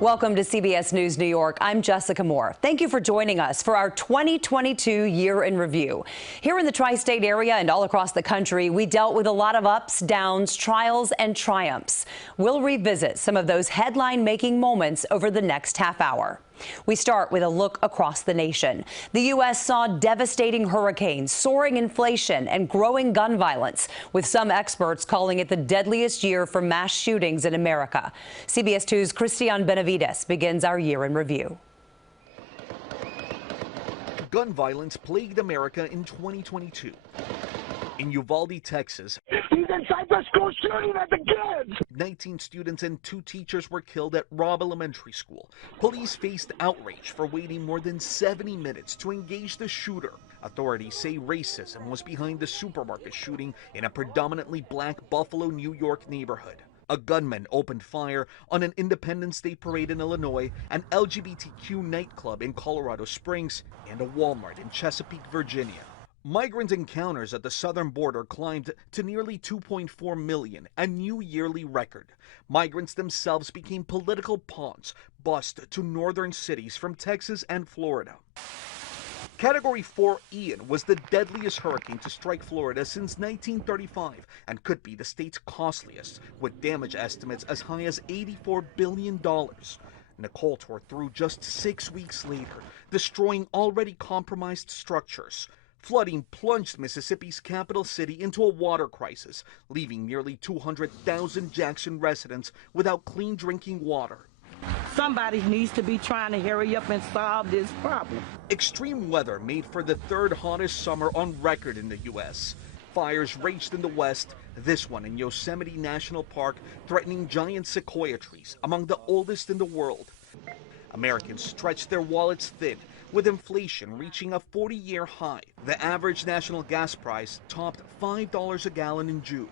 Welcome to CBS News New York. I'm Jessica Moore. Thank you for joining us for our 2022 year in review. Here in the tri-state area and all across the country, we dealt with a lot of ups, downs, trials, and triumphs. We'll revisit some of those headline-making moments over the next half hour. We start with a look across the nation. The U.S. saw devastating hurricanes, soaring inflation, and growing gun violence, with some experts calling it the deadliest year for mass shootings in America. CBS 2's Christian Benavides begins our year in review. Gun violence plagued America in 2022. In Uvalde, Texas, he's inside the school shooting at the kids. 19 students and 2 teachers were killed at Robb Elementary School. Police faced outrage for waiting more than 70 minutes to engage the shooter. Authorities say racism was behind the supermarket shooting in a predominantly black Buffalo, New York neighborhood. A gunman opened fire on an Independence Day parade in Illinois, an LGBTQ nightclub in Colorado Springs, and a Walmart in Chesapeake, Virginia. Migrant encounters at the southern border climbed to nearly 2.4 million, a new yearly record. Migrants themselves became political pawns, bussed to northern cities from Texas and Florida. Category 4 Ian was the deadliest hurricane to strike Florida since 1935 and could be the state's costliest, with damage estimates as high as $84 billion. Nicole tore through just 6 weeks later, destroying already compromised structures. Flooding plunged Mississippi's capital city into a water crisis, leaving nearly 200,000 Jackson residents without clean drinking water. Somebody needs to be trying to hurry up and solve this problem. Extreme weather made for the 3rd hottest summer on record in the U.S. Fires raged in the west, this one in Yosemite National Park, threatening giant sequoia trees, among the oldest in the world. Americans stretched their wallets thin, with inflation reaching a 40-year high. The average national gas price topped $5 a gallon in June.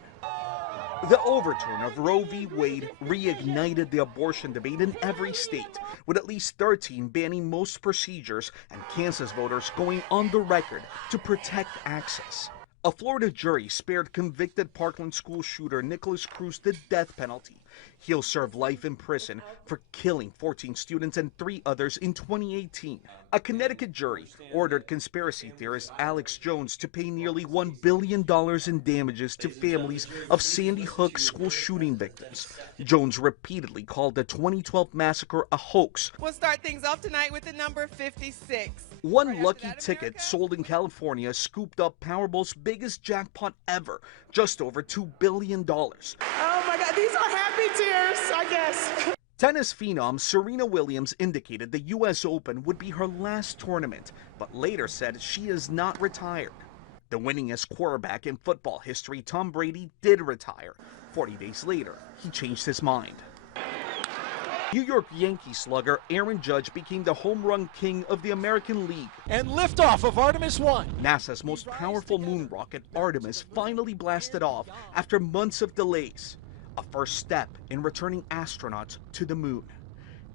The overturn of Roe v. Wade reignited the abortion debate in every state, with at least 13 banning most procedures and Kansas voters going on the record to protect access. A Florida jury spared convicted Parkland school shooter Nicholas Cruz the death penalty. He'll serve life in prison for killing 14 students and 3 others in 2018. A Connecticut jury ordered conspiracy theorist Alex Jones to pay nearly $1 billion in damages to families of Sandy Hook school shooting victims. Jones repeatedly called the 2012 massacre a hoax. We'll start things off tonight with the number 56. One lucky ticket sold in California scooped up Powerball's biggest jackpot ever, just over $2 billion. Oh my God, these are happy tears, I guess. Tennis phenom Serena Williams indicated the U.S. Open would be her last tournament, but later said she is not retired. The winningest quarterback in football history, Tom Brady, did retire. 40 days later, he changed his mind. New York Yankee slugger Aaron Judge became the home run king of the American League. And liftoff of Artemis 1. NASA's most powerful moon rocket, Artemis, finally blasted off after months of delays. A first step in returning astronauts to the moon.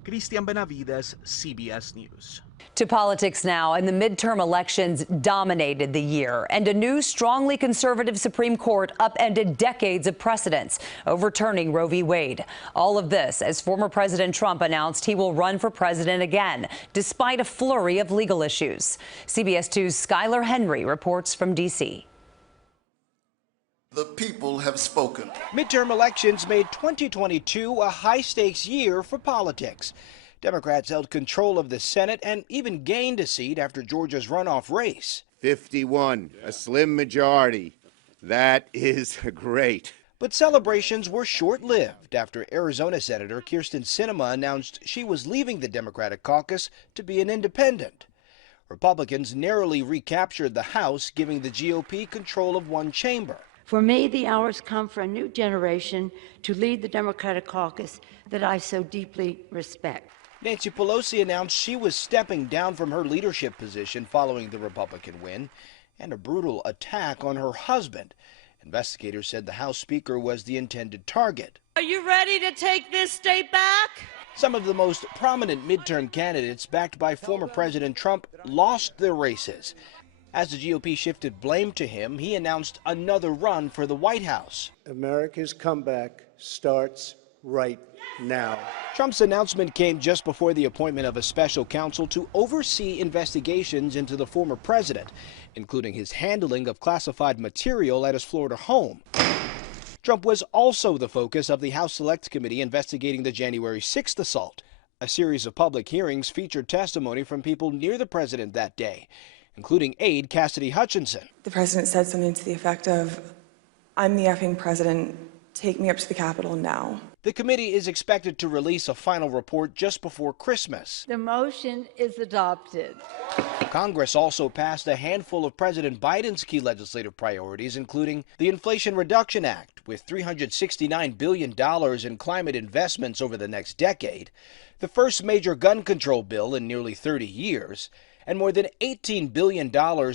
Christian Benavides, CBS News. To politics now, and the midterm elections dominated the year, and a new strongly conservative Supreme Court upended decades of precedents, overturning Roe v. Wade. All of this as former President Trump announced he will run for president again, despite a flurry of legal issues. CBS 2's Skylar Henry reports from D.C. The people have spoken. Midterm elections made 2022 a high-stakes year for politics. Democrats held control of the Senate and even gained a seat after Georgia's runoff race. 51, a slim majority. That is great. But celebrations were short-lived after Arizona Senator Kyrsten Sinema announced she was leaving the Democratic caucus to be an independent. Republicans narrowly recaptured the House, giving the GOP control of one chamber. For me, the hour's come for a new generation to lead the Democratic caucus that I so deeply respect. Nancy Pelosi announced she was stepping down from her leadership position following the Republican win and a brutal attack on her husband. Investigators said the House Speaker was the intended target. Are you ready to take this state back? Some of the most prominent midterm candidates, backed by former President Trump, lost their races. As the GOP shifted blame to him, he announced another run for the White House. America's comeback starts right now. Trump's announcement came just before the appointment of a special counsel to oversee investigations into the former president, including his handling of classified material at his Florida home. Trump was also the focus of the House Select Committee investigating the January 6th assault. A series of public hearings featured testimony from people near the president that day, including aide Cassidy Hutchinson. The president said something to the effect of, "I'm the effing president. Take me up to the Capitol now." The committee is expected to release a final report just before Christmas. The motion is adopted. Congress also passed a handful of President Biden's key legislative priorities, including the Inflation Reduction Act, with $369 billion in climate investments over the next decade, the first major gun control bill in nearly 30 years, and more than $18 billion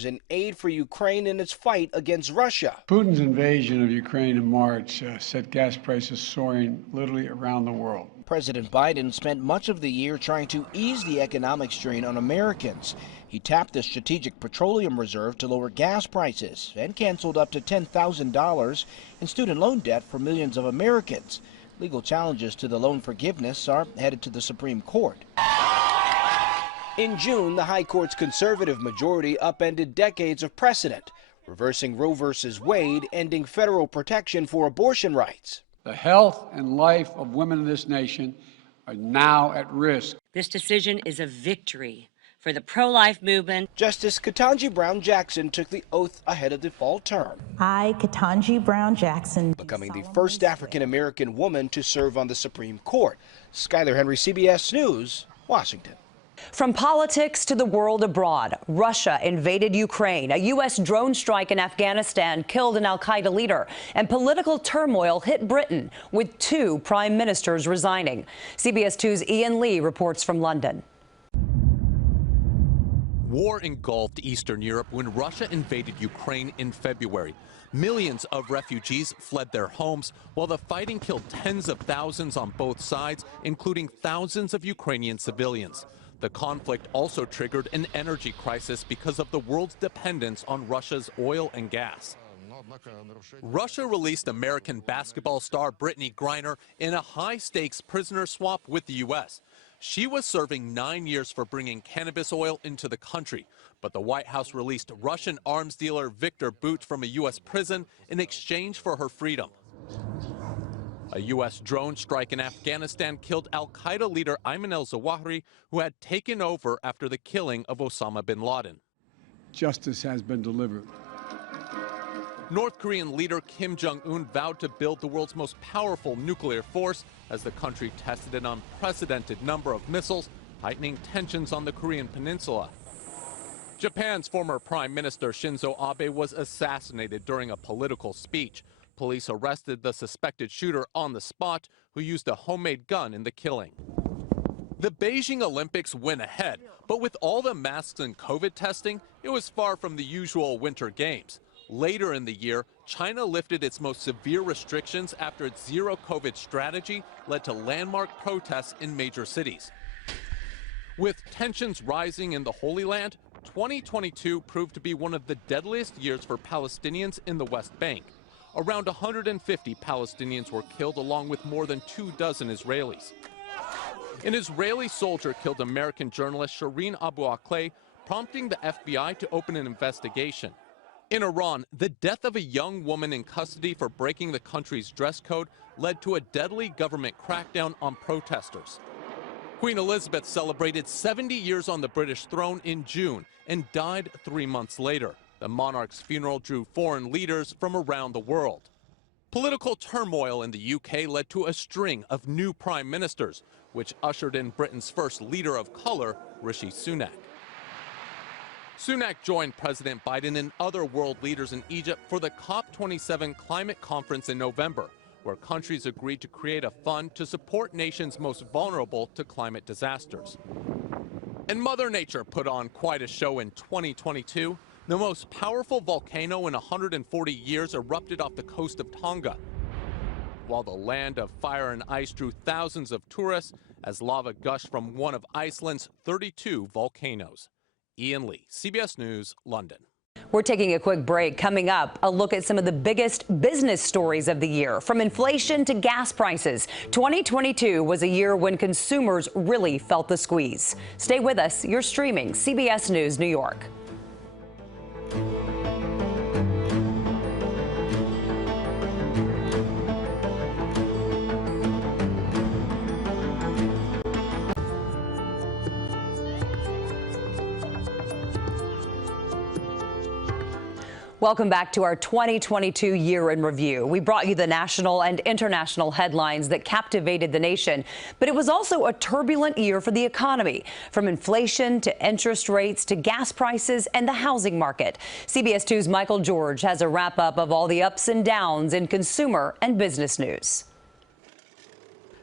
in aid for Ukraine in its fight against Russia. Putin's invasion of Ukraine in March set gas prices soaring literally around the world. President Biden spent much of the year trying to ease the economic strain on Americans. He tapped the Strategic Petroleum Reserve to lower gas prices and canceled up to $10,000 in student loan debt for millions of Americans. Legal challenges to the loan forgiveness are headed to the Supreme Court. In June, the High Court's conservative majority upended decades of precedent, reversing Roe v. Wade, ending federal protection for abortion rights. The health and life of women in this nation are now at risk. This decision is a victory for the pro-life movement. Justice Ketanji Brown Jackson took the oath ahead of the fall term. I, Ketanji Brown Jackson, becoming the first African-American woman to serve on the Supreme Court. Skyler Henry, CBS News, Washington. From politics to the world abroad, Russia invaded Ukraine. A U.S. drone strike in Afghanistan killed an al-Qaeda leader, and political turmoil hit Britain, with 2 prime ministers resigning. CBS 2's Ian Lee reports from London. War engulfed Eastern Europe when Russia invaded Ukraine in February. Millions of refugees fled their homes, while the fighting killed tens of thousands on both sides, including thousands of Ukrainian civilians. The conflict also triggered an energy crisis because of the world's dependence on Russia's oil and gas. Russia released American basketball star Brittany Griner in a high-stakes prisoner swap with the U.S. She was serving 9 years for bringing cannabis oil into the country, but the White House released Russian arms dealer Viktor Bout from a U.S. prison in exchange for her freedom. A U.S. drone strike in Afghanistan killed al-Qaeda leader Ayman al-Zawahiri, who had taken over after the killing of Osama bin Laden. Justice has been delivered. North Korean leader Kim Jong-un vowed to build the world's most powerful nuclear force as the country tested an unprecedented number of missiles, heightening tensions on the Korean peninsula. Japan's former Prime Minister Shinzo Abe was assassinated during a political speech. Police arrested the suspected shooter on the spot, who used a homemade gun in the killing. The Beijing Olympics went ahead, but with all the masks and COVID testing, it was far from the usual Winter Games. Later in the year, China lifted its most severe restrictions after its zero COVID strategy led to landmark protests in major cities. With tensions rising in the Holy Land, 2022 proved to be one of the deadliest years for Palestinians in the West Bank. Around 150 Palestinians were killed, along with more than 24 Israelis. An Israeli soldier killed American journalist Shireen Abu Akleh, prompting the FBI to open an investigation. In Iran, the death of a young woman in custody for breaking the country's dress code led to a deadly government crackdown on protesters. Queen Elizabeth celebrated 70 years on the British throne in June and died 3 months later. The monarch's funeral drew foreign leaders from around the world. Political turmoil in the UK led to a string of new prime ministers, which ushered in Britain's first leader of color, Rishi Sunak. Sunak joined President Biden and other world leaders in Egypt for the COP27 climate conference in November, where countries agreed to create a fund to support nations most vulnerable to climate disasters. And Mother Nature put on quite a show in 2022. The most powerful volcano in 140 years erupted off the coast of Tonga, while the land of fire and ice drew thousands of tourists as lava gushed from one of Iceland's 32 volcanoes. Ian Lee, CBS News, London. We're taking a quick break. Coming up, a look at some of the biggest business stories of the year. From inflation to gas prices, 2022 was a year when consumers really felt the squeeze. Stay with us. You're streaming CBS News New York. Welcome back to our 2022 year in review. We brought you the national and international headlines that captivated the nation, but it was also a turbulent year for the economy, from inflation to interest rates to gas prices and the housing market. CBS 2's Michael George has a wrap up of all the ups and downs in consumer and business news.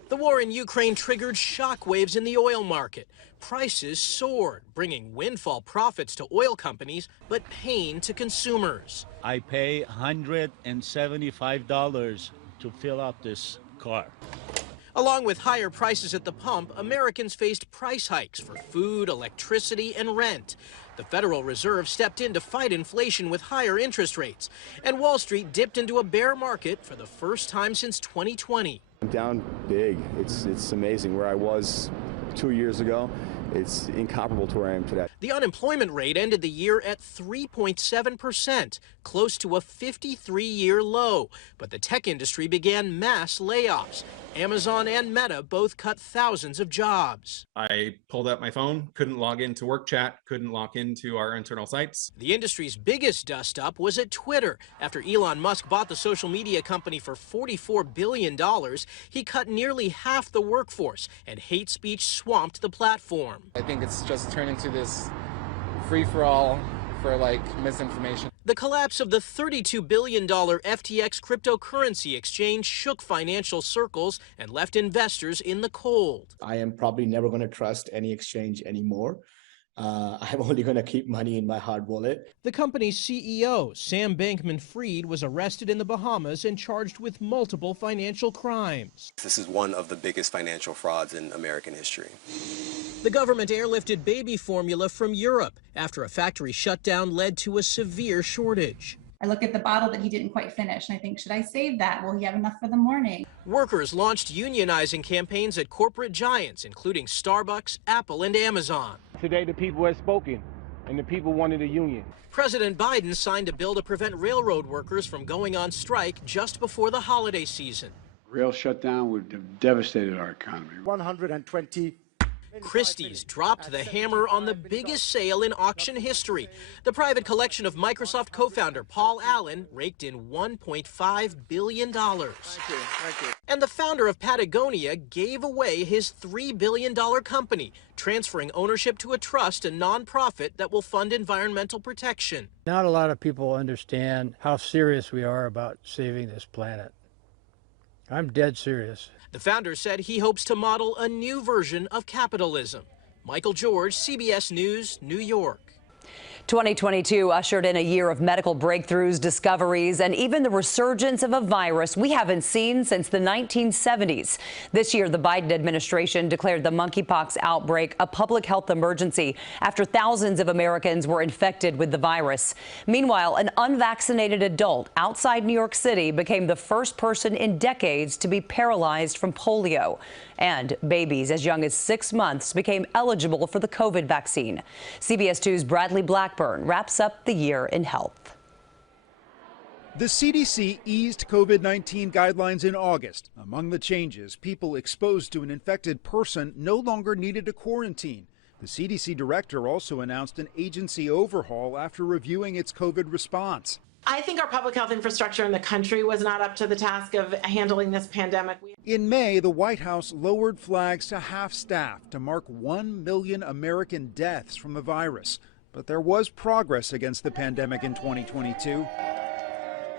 The war in Ukraine triggered shockwaves in the oil market. Prices soared, bringing windfall profits to oil companies, but pain to consumers. I pay $175 to fill up this car. Along with higher prices at the pump, Americans faced price hikes for food, electricity, and rent. The Federal Reserve stepped in to fight inflation with higher interest rates, and Wall Street dipped into a bear market for the first time since 2020. I'm down big. It's amazing. Where I was 2 years ago, it's incomparable to where I am today. The unemployment rate ended the year at 3.7%, close to a 53-year low. But the tech industry began mass layoffs. Amazon and Meta both cut thousands of jobs. I pulled out my phone, couldn't log into work chat, couldn't log into our internal sites. The industry's biggest dust-up was at Twitter. After Elon Musk bought the social media company for $44 billion, he cut nearly half the workforce, and hate speech swamped the platform. I think it's just turned into this free-for-all for misinformation. The collapse of the $32 billion FTX cryptocurrency exchange shook financial circles and left investors in the cold. I am probably never going to trust any exchange anymore. I'm only going to keep money in my hard wallet. The company's CEO, Sam Bankman-Fried, was arrested in the Bahamas and charged with multiple financial crimes. This is one of the biggest financial frauds in American history. The government airlifted baby formula from Europe after a factory shutdown led to a severe shortage. I look at the bottle that he didn't quite finish, and I think, should I save that? Will he have enough for the morning? Workers launched unionizing campaigns at corporate giants, including Starbucks, Apple, and Amazon. Today, the people have spoken, and the people wanted a union. President Biden signed a bill to prevent railroad workers from going on strike just before the holiday season. Rail shutdown would have devastated our economy. 120. Christie's dropped the hammer on the biggest sale in auction history. The private collection of Microsoft co-founder Paul Allen raked in $1.5 billion. Thank you. And the founder of Patagonia gave away his $3 billion company, transferring ownership to a trust, a nonprofit that will fund environmental protection. Not a lot of people understand how serious we are about saving this planet. I'm dead serious. The founder said he hopes to model a new version of capitalism. Michael George, CBS News, New York. 2022 ushered in a year of medical breakthroughs, discoveries, and even the resurgence of a virus we haven't seen since the 1970s. This year, the Biden administration declared the monkeypox outbreak a public health emergency after thousands of Americans were infected with the virus. Meanwhile, an unvaccinated adult outside New York City became the first person in decades to be paralyzed from polio. And babies as young as 6 months became eligible for the COVID vaccine. CBS 2's Bradley Blackburn wraps up the year in health. The CDC eased COVID-19 guidelines in August. Among the changes, people exposed to an infected person no longer needed a quarantine. The CDC director also announced an agency overhaul after reviewing its COVID response. I think our public health infrastructure in the country was not up to the task of handling this pandemic. In May, the White House lowered flags to half staff to mark 1 million American deaths from the virus. But there was progress against the pandemic in 2022.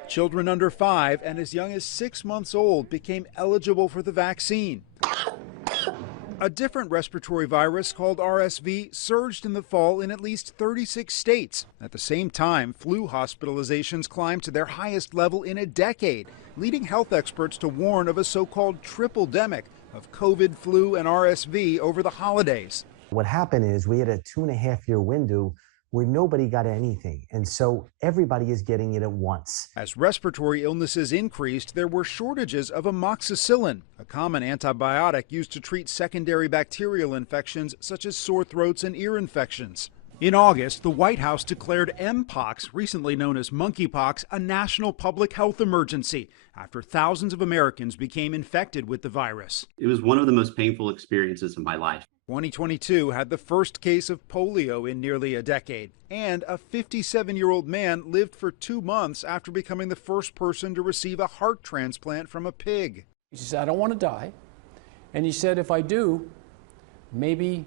Children under 5 and as young as 6 months old became eligible for the vaccine. A different respiratory virus called RSV surged in the fall in at least 36 states. At the same time, flu hospitalizations climbed to their highest level in a decade, leading health experts to warn of a so-called triple-demic of COVID, flu, and RSV over the holidays. What happened is we had a 2.5-year window where nobody got anything. And so everybody is getting it at once. As respiratory illnesses increased, there were shortages of amoxicillin, a common antibiotic used to treat secondary bacterial infections such as sore throats and ear infections. In August, the White House declared Mpox, recently known as monkeypox, a national public health emergency after thousands of Americans became infected with the virus. It was one of the most painful experiences of my life. 2022 had the first case of polio in nearly a decade, and a 57-year-old man lived for 2 months after becoming the first person to receive a heart transplant from a pig. He said, I don't want to die. And he said, if I do, maybe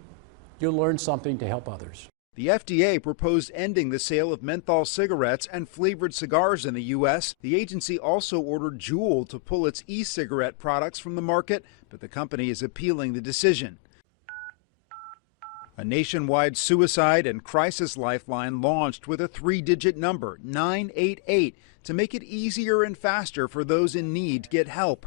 you'll learn something to help others. The FDA proposed ending the sale of menthol cigarettes and flavored cigars in the U.S. The agency also ordered Juul to pull its e-cigarette products from the market, but the company is appealing the decision. A nationwide suicide and crisis lifeline launched with a 3-digit number, 988, to make it easier and faster for those in need to get help.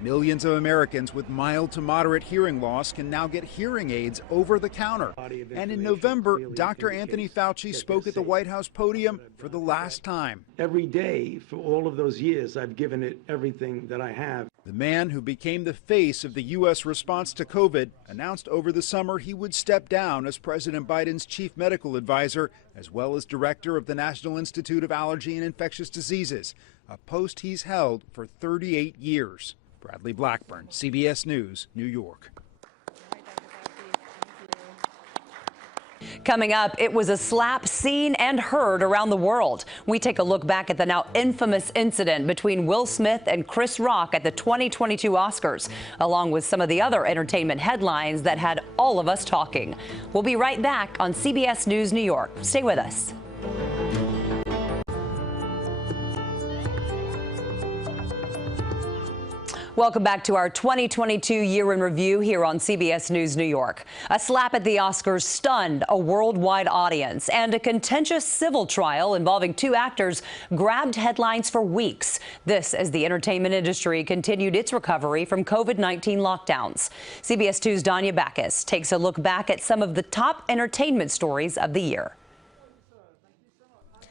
Millions of Americans with mild to moderate hearing loss can now get hearing aids over the counter. And in November, Dr. Anthony Fauci spoke at the White House podium for the last time. Every day for all of those years, I've given it everything that I have. The man who became the face of the U.S. response to COVID announced over the summer he would step down as President Biden's chief medical advisor, as well as director of the National Institute of Allergy and Infectious Diseases, a post he's held for 38 years. Bradley Blackburn, CBS News, New York. Coming up, it was a slap seen and heard around the world. We take a look back at the now infamous incident between Will Smith and Chris Rock at the 2022 Oscars, along with some of the other entertainment headlines that had all of us talking. We'll be right back on CBS News New York. Stay with us. Welcome back to our 2022 year in review here on CBS News New York. A slap at the Oscars stunned a worldwide audience, and a contentious civil trial involving 2 actors grabbed headlines for weeks. This as the entertainment industry continued its recovery from COVID-19 lockdowns. CBS 2's Danya Backus takes a look back at some of the top entertainment stories of the year.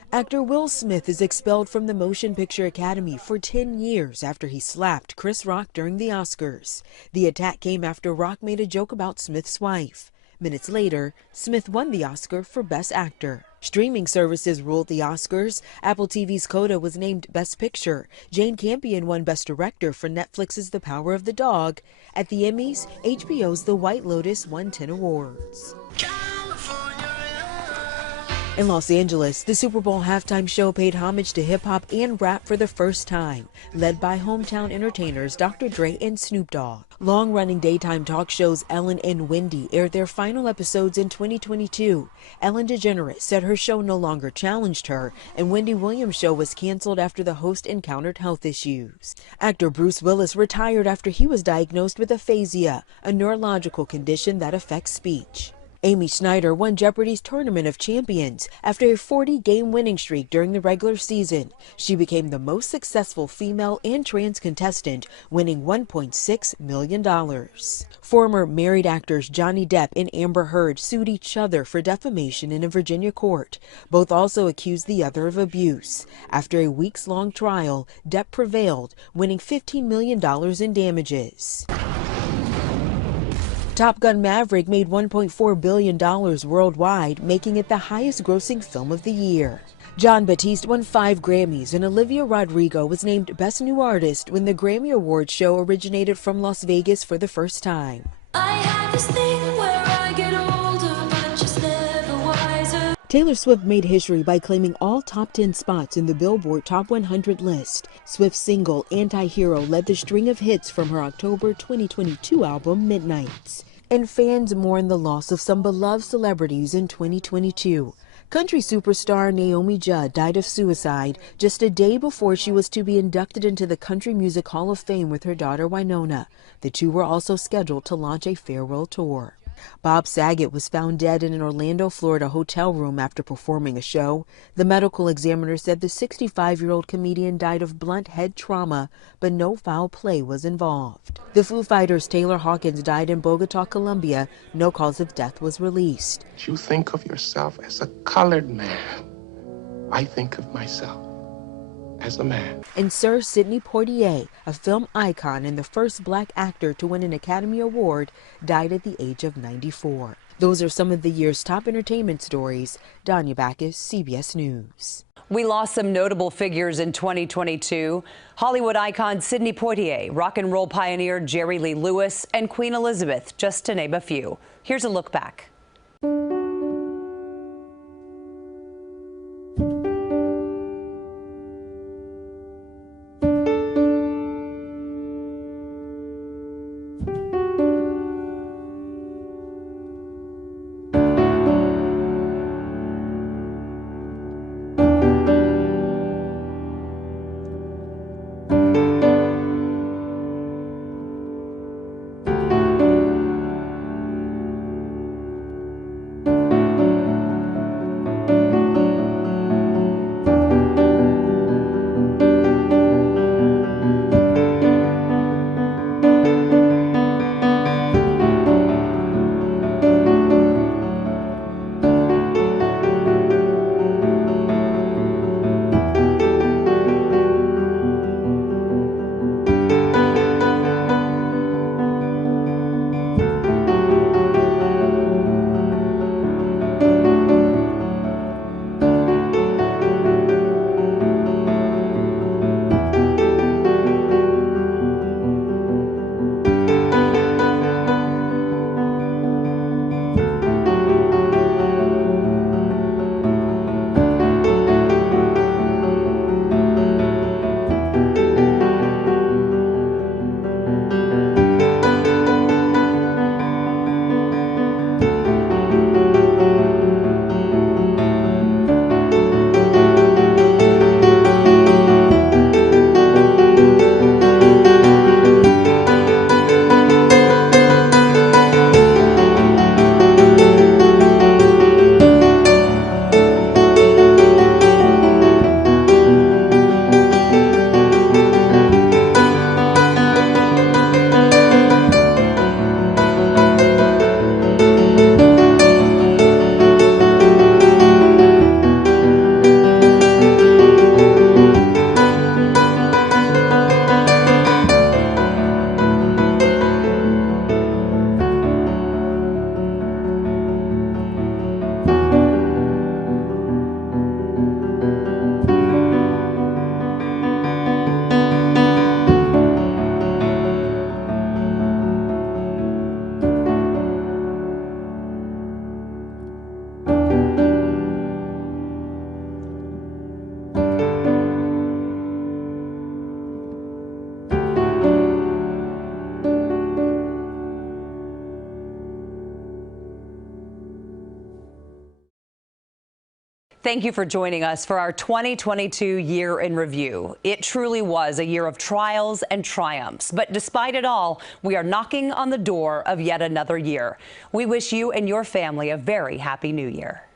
Actor Will Smith is expelled from the Motion Picture Academy for 10 years after he slapped Chris Rock during the Oscars. The attack came after Rock made a joke about Smith's wife. Minutes later, Smith won the Oscar for Best Actor. Streaming services ruled the Oscars. Apple TV's Coda was named Best Picture. Jane Campion won Best Director for Netflix's The Power of the Dog. At the Emmys, HBO's The White Lotus won 10 awards. In Los Angeles, the Super Bowl halftime show paid homage to hip-hop and rap for the first time, led by hometown entertainers Dr. Dre and Snoop Dogg. Long-running daytime talk shows Ellen and Wendy aired their final episodes in 2022. Ellen DeGeneres said her show no longer challenged her, and Wendy Williams' show was canceled after the host encountered health issues. Actor Bruce Willis retired after he was diagnosed with aphasia, a neurological condition that affects speech. Amy Schneider won Jeopardy's Tournament of Champions after a 40-game winning streak during the regular season. She became the most successful female and trans contestant, winning $1.6 million. Former married actors Johnny Depp and Amber Heard sued each other for defamation in a Virginia court. Both also accused the other of abuse. After a weeks-long trial, Depp prevailed, winning $15 million in damages. Top Gun Maverick made $1.4 billion worldwide, making it the highest-grossing film of the year. Jon Batiste won 5 Grammys, and Olivia Rodrigo was named Best New Artist when the Grammy Awards show originated from Las Vegas for the first time. I have this thing where I get older, but just never wiser. Taylor Swift made history by claiming all top 10 spots in the Billboard Top 100 list. Swift's single, Anti-Hero, led the string of hits from her October 2022 album, Midnights. And fans mourn the loss of some beloved celebrities in 2022. Country superstar Naomi Judd died of suicide just a day before she was to be inducted into the Country Music Hall of Fame with her daughter Winona. The two were also scheduled to launch a farewell tour. Bob Saget was found dead in an Orlando, Florida hotel room after performing a show. The medical examiner said the 65-year-old comedian died of blunt head trauma, but no foul play was involved. The Foo Fighters' Taylor Hawkins died in Bogota, Colombia. No cause of death was released. You think of yourself as a colored man. I think of myself as a man. And Sir Sidney Poitier, a film icon and the first black actor to win an Academy Award, died at the age of 94. Those are some of the year's top entertainment stories. Danya Backus, CBS News. We lost some notable figures in 2022. Hollywood icon Sidney Poitier, rock and roll pioneer Jerry Lee Lewis, and Queen Elizabeth, just to name a few. Here's a look back. Thank you for joining us for our 2022 year in review. It truly was a year of trials and triumphs, but despite it all, we are knocking on the door of yet another year. We wish you and your family a very happy new year.